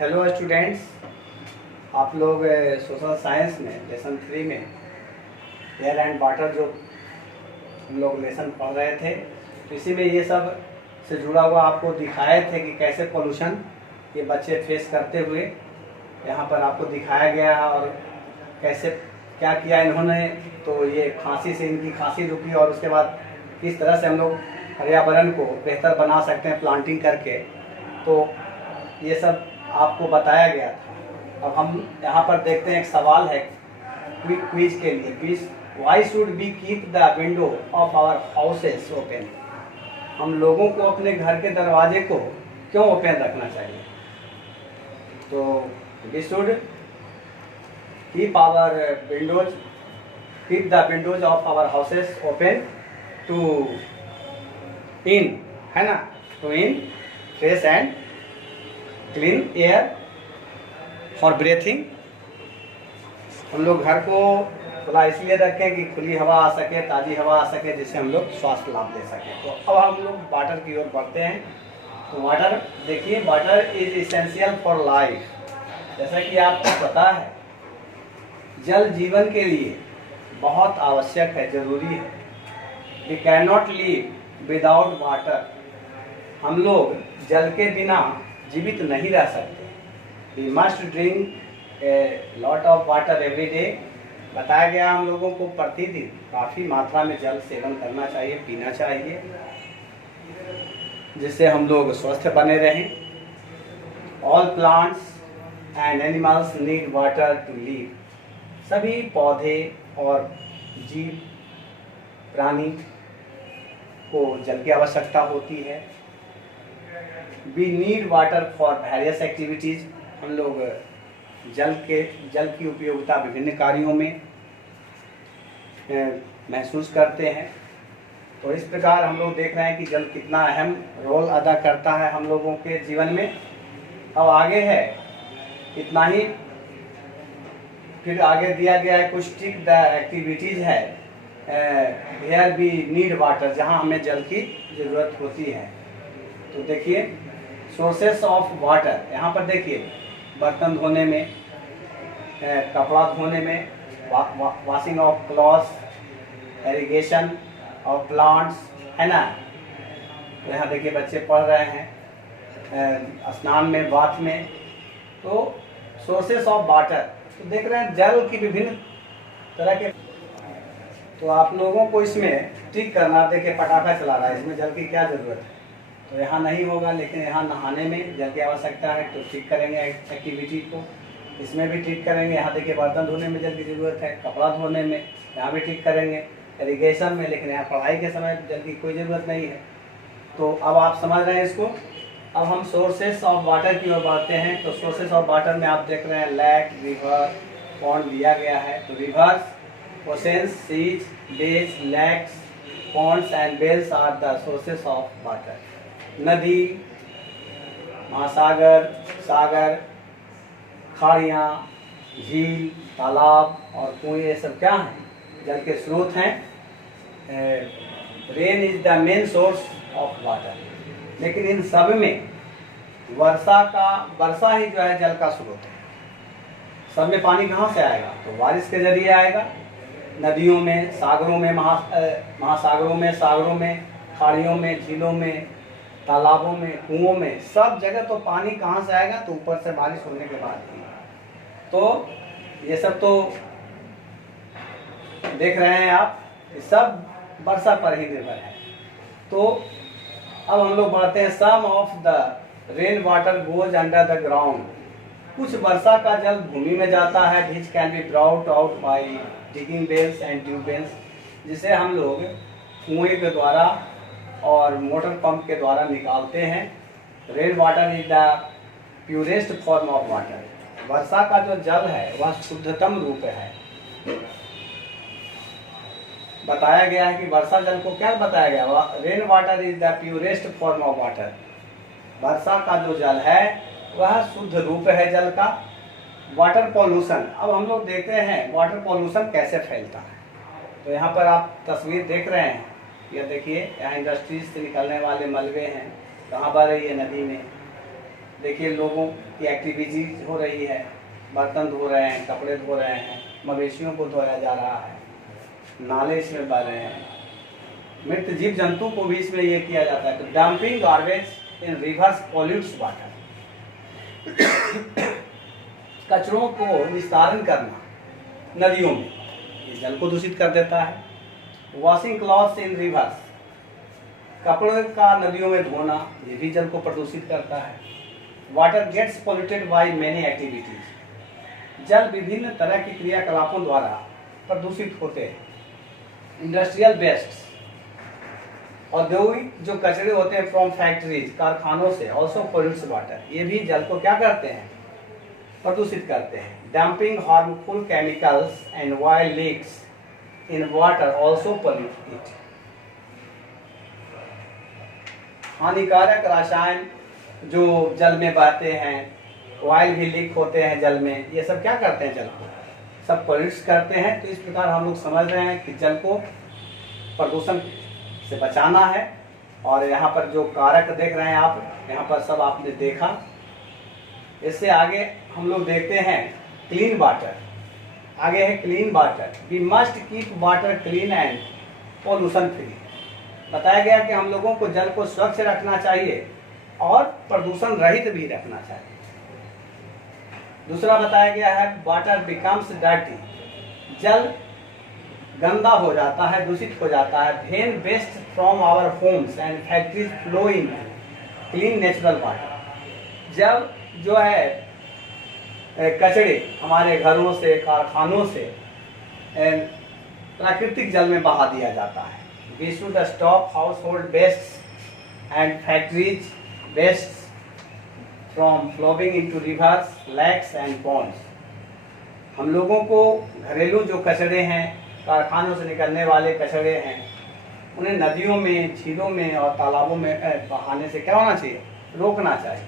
Hello students, आप लोग social science में लेसन 3 में एयर एंड वाटर जो हम लोग लेसन पढ़ रहे थे, तो इसी में ये सब से जुड़ा हुआ आपको दिखाए थे कि कैसे पोल्यूशन ये बच्चे फेस करते हुए यहाँ पर आपको दिखाया गया और कैसे क्या किया इन्होंने। तो ये खांसी से इनकी खांसी रुकी और उसके बाद किस तरह से हम लोग पर्यावरण को बेहतर बना सकते हैं प्लांटिंग करके, तो ये सब आपको बताया गया था। अब हम यहाँ पर देखते हैं, एक सवाल है क्विज के लिए। Quiz, why should be keep the window of our houses open. हम लोगों को अपने घर के दरवाजे को क्यों ओपन रखना चाहिए? तो we should keep the windows of our houses open to in, है ना, to in fresh and clean air for breathing. हम लोग घर को खुला इसलिए रखें कि खुली हवा आ सके, ताज़ी हवा आ सके, जिससे हम लोग स्वास्थ्य लाभ ले सकें। तो अब हम लोग वाटर की ओर बढ़ते हैं। तो वाटर देखिए, water is essential for life. जैसा कि आपको पता है, जल जीवन के लिए बहुत आवश्यक है, जरूरी है। We can not live without water. हम लोग जल के बिना जीवित नहीं रह सकते। We must drink a lot of water every day. बताया गया हम लोगों को प्रतिदिन काफ़ी मात्रा में जल सेवन करना चाहिए, पीना चाहिए, जिससे हम लोग स्वस्थ बने रहें। All plants and animals need water to live. सभी पौधे और जीव प्राणी को जल की आवश्यकता होती है। We need water for various activities. हम लोग जल की उपयोगिता विभिन्न कार्यों में महसूस करते हैं। तो इस प्रकार हम लोग देख रहे हैं कि जल कितना अहम रोल अदा करता है हम लोगों के जीवन में। अब आगे है इतना ही, फिर आगे दिया गया है कुछ टिक द एक्टिविटीज़ है वेयर वी नीड वाटर, जहाँ हमें जल की ज़रूरत होती है। तो देखिए, सोर्सेस ऑफ वाटर, यहाँ पर देखिए, बर्तन धोने में, कपड़ा धोने में, washing of clothes, irrigation of plants, है ना। तो यहाँ देखिए बच्चे पढ़ रहे हैं, स्नान में, बाथ में। तो सोर्सेस ऑफ वाटर, तो देख रहे हैं जल की विभिन्न तरह के। तो आप लोगों को इसमें टिक करना, देखिए पटाखा चला रहा है, इसमें जल की क्या ज़रूरत है? तो यहाँ नहीं होगा, लेकिन यहाँ नहाने में जल की आवश्यकता है, तो ठीक करेंगे एक्टिविटी को। इसमें भी ठीक करेंगे। यहाँ देखिए बर्तन धोने में जल की ज़रूरत है, कपड़ा धोने में, यहाँ भी ठीक करेंगे। इरिगेशन में, लेकिन यहाँ पढ़ाई के समय जल की कोई ज़रूरत नहीं है। तो अब आप समझ रहे हैं इसको। अब हम सोर्सेस ऑफ वाटर की ओर बढ़ते हैं। तो सोर्सेस ऑफ वाटर में आप देख रहे हैं लेक, रिवर, पॉन्ड दिया गया है। तो rivers, oceans, seas, bays, lakes, ponds and wells are the sources of water. नदी, महासागर, सागर, खाड़ियाँ, झील, तालाब और कुएं, ये सब क्या हैं? जल के स्रोत हैं। Rain is the main source of water. लेकिन इन सब में वर्षा ही जो है जल का स्रोत है। सब में पानी कहाँ से आएगा? तो बारिश के जरिए आएगा। नदियों में, सागरों में, महासागरों में, सागरों में, खाड़ियों में, झीलों में, तालाबों में, कुओं में, सब जगह तो पानी कहाँ से आएगा? तो ऊपर से बारिश होने के बाद ही। तो ये सब तो देख रहे हैं आप, सब वर्षा पर ही निर्भर है। तो अब हम लोग बढ़ते हैं। Some of the rain water goes under the ground. कुछ वर्षा का जल भूमि में जाता है, which can be brought out by digging wells and tube wells, जिसे हम लोग कुएं के द्वारा और मोटर पंप के द्वारा निकालते हैं। Rain water is the purest form of water. वर्षा का जो जल है वह शुद्धतम रूप है। बताया गया है कि वर्षा जल को क्या बताया गया? Rain water is the purest form of water. वर्षा का जो जल है वह शुद्ध रूप है जल का। वाटर पॉल्यूशन, अब हम लोग देखते हैं वाटर पॉल्यूशन कैसे फैलता है। तो यहाँ पर आप तस्वीर देख रहे हैं, यह देखिए, यहाँ इंडस्ट्रीज से निकलने वाले मलबे हैं। कहाँ पर है? ये नदी में। देखिए लोगों की एक्टिविटीज हो रही है, बर्तन धो रहे हैं, कपड़े धो रहे हैं, मवेशियों को धोया जा रहा है, नाले इसमें बह रहे हैं, मृत जीव जंतु को भी इसमें ये किया जाता है। तो डंपिंग गार्बेज इन रिवर्स पॉल्यूट्स वाटर, कचरों को निस्तारण करना नदियों में, ये जल को दूषित कर देता है। वॉशिंग क्लॉथ्स इन रिवर्स, कपड़े का नदियों में धोना, ये भी जल को प्रदूषित करता है। Water gets polluted by many activities, जल विभिन्न तरह की क्रियाकलापों द्वारा प्रदूषित होते हैं। इंडस्ट्रियल वेस्ट, औद्योगिक जो कचरे होते हैं फ्रॉम फैक्ट्रीज, कारखानों से, ऑल्सो पोल्यूट्स वाटर, ये भी जल को क्या करते हैं, प्रदूषित करते हैं। Dumping harmful chemicals and oil leaks in water also pollute it, हानिकारक रसायन जो जल में बहते हैं, ऑयल भी लीक होते हैं जल में, ये सब क्या करते हैं, जल को सब पोल्यूट करते हैं। तो इस प्रकार हम लोग समझ रहे हैं कि जल को प्रदूषण से बचाना है। और यहाँ पर जो कारक देख रहे हैं आप, यहाँ पर सब आपने देखा। इससे आगे हम लोग देखते हैं क्लीन वाटर, आगे है clean water. We must keep water clean and pollution free, बताया गया कि हम लोगों को जल को स्वच्छ रखना चाहिए और प्रदूषण रहित भी रखना चाहिए। दूसरा बताया गया है वाटर बिकम्स डर्टी, जल गंदा हो जाता है, दूषित हो जाता है। When waste from our homes and factories flow in clean natural water, जब जो है कचरे हमारे घरों से, कारखानों से प्राकृतिक जल में बहा दिया जाता है। We should stop household waste and factories waste from flowing into rivers, lakes and ponds, हम लोगों को घरेलू जो कचरे हैं, कारखानों से निकलने वाले कचरे हैं, उन्हें नदियों में, झीलों में और तालाबों में बहाने से क्या होना चाहिए, रोकना चाहिए।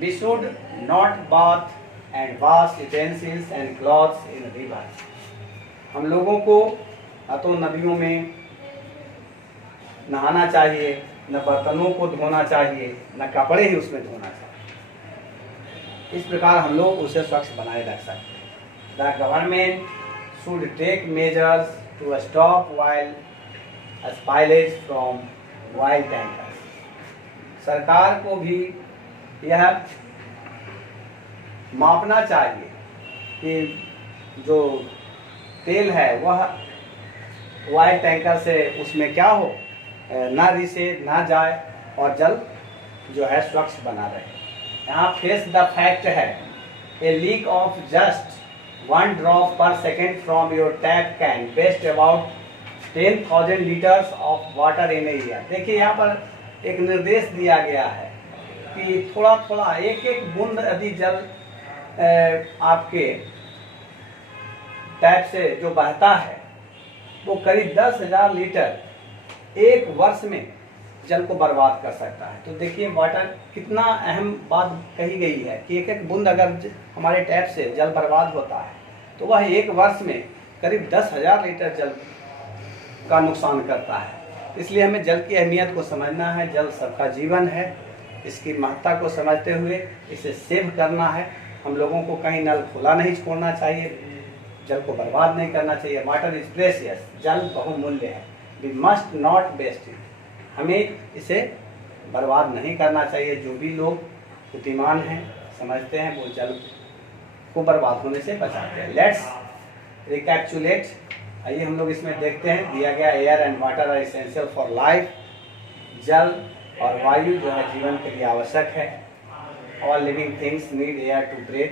We should not bath and wash utensils and clothes in rivers, हम लोगों को न तो नदियों में नहाना चाहिए, न बर्तनों को धोना चाहिए, न कपड़े ही उसमें धोना चाहिए। इस प्रकार हम लोग उसे स्वच्छ बनाए रख सकते हैं। The government should take measures to stop oil spillage from oil tankers, सरकार को भी यह मापना चाहिए कि जो तेल है वह ऑयल टैंकर से उसमें क्या हो, ना रिसे ना जाए और जल जो है स्वच्छ बना रहे। यहाँ फेस द फैक्ट है, a leak of just 1 drop per second from your tap can waste about 10,000 liters of water in a year। देखिए यहाँ पर एक निर्देश दिया गया है कि थोड़ा थोड़ा एक एक बूंद यदि जल आपके टैप से जो बहता है वो करीब 10,000 लीटर एक वर्ष में जल को बर्बाद कर सकता है। तो देखिए वाटर कितना अहम बात कही गई है कि एक एक बूंद अगर हमारे टैप से जल बर्बाद होता है तो वह एक वर्ष में करीब 10,000 लीटर जल का नुकसान करता है। इसलिए हमें जल की अहमियत को समझना है। जल सबका जीवन है, इसकी महत्ता को समझते हुए इसे सेव करना है। हम लोगों को कहीं नल खुला नहीं छोड़ना चाहिए, जल को बर्बाद नहीं करना चाहिए। वाटर इज प्रेशियस, जल बहुमूल्य है। We must not waste it, हमें इसे बर्बाद नहीं करना चाहिए। जो भी लोग बुद्धिमान हैं, समझते हैं, वो जल को बर्बाद होने से बचाते हैं। लेट्स रिकैप्चुलेट, आइए हम लोग इसमें देखते हैं। दिया गया air and water are essential for life, जल और वायु जो है जीवन के लिए आवश्यक है। All living things need air to breathe,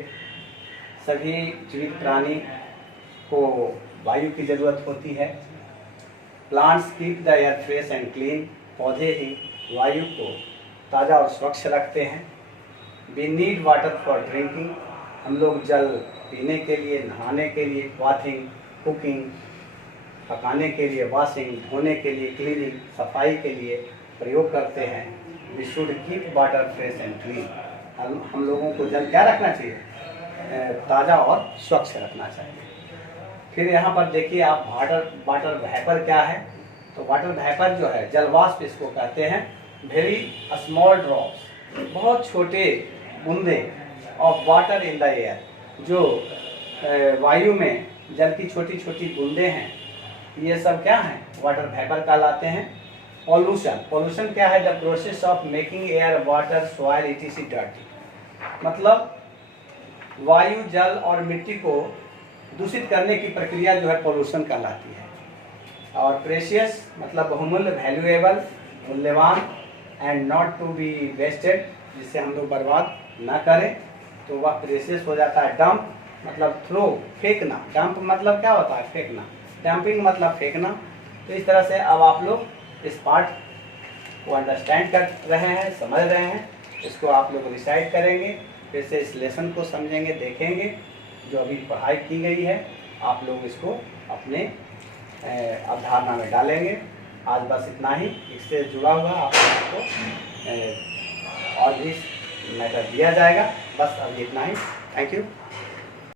सभी जीवित प्राणी को वायु की जरूरत होती है। Plants keep the air fresh and clean, पौधे ही वायु को ताज़ा और स्वच्छ रखते हैं। We need water for drinking, हम लोग जल पीने के लिए, नहाने के लिए, बाथिंग, कुकिंग, पकाने के लिए, वॉशिंग, धोने के लिए, क्लीनिंग, सफाई के लिए प्रयोग करते हैं। We should keep water fresh and clean, हम लोगों को जल क्या रखना चाहिए, ताज़ा और स्वच्छ रखना चाहिए। फिर यहाँ पर देखिए आप वाटर वेपर क्या है। तो वाटर वेपर जो है जलवाष्प इसको कहते हैं। वेरी स्मॉल ड्रॉप्स, बहुत छोटे बूंदे of water in the air, जो वायु में जल की छोटी छोटी बूंदे हैं, ये सब क्या हैं? वाटर वेपर कहलाते हैं। पॉल्यूशन क्या है? The process of making air water soil etc. dirty, मतलब वायु जल और मिट्टी को दूषित करने की प्रक्रिया जो है पॉल्यूशन कहलाती है। और प्रेशियस मतलब बहुमूल्य, वैल्यूएबल मूल्यवान, and not to be wasted जिसे हम लोग बर्बाद ना करें, तो वह प्रेशियस हो जाता है। डंप मतलब थ्रो, फेंकना। डंप मतलब क्या होता है? फेंकना। डंपिंग मतलब फेंकना। तो इस तरह से अब आप लोग इस पार्ट को अंडरस्टैंड कर रहे हैं, समझ रहे हैं। इसको आप लोग रिसाइट करेंगे, फिर से इस लेसन को समझेंगे, देखेंगे। जो अभी पढ़ाई की गई है आप लोग इसको अपने अवधारणा में डालेंगे। आज बस इतना ही। इससे जुड़ा हुआ आप लोगों को और भी मैटर दिया जाएगा। बस अभी इतना ही। Thank you.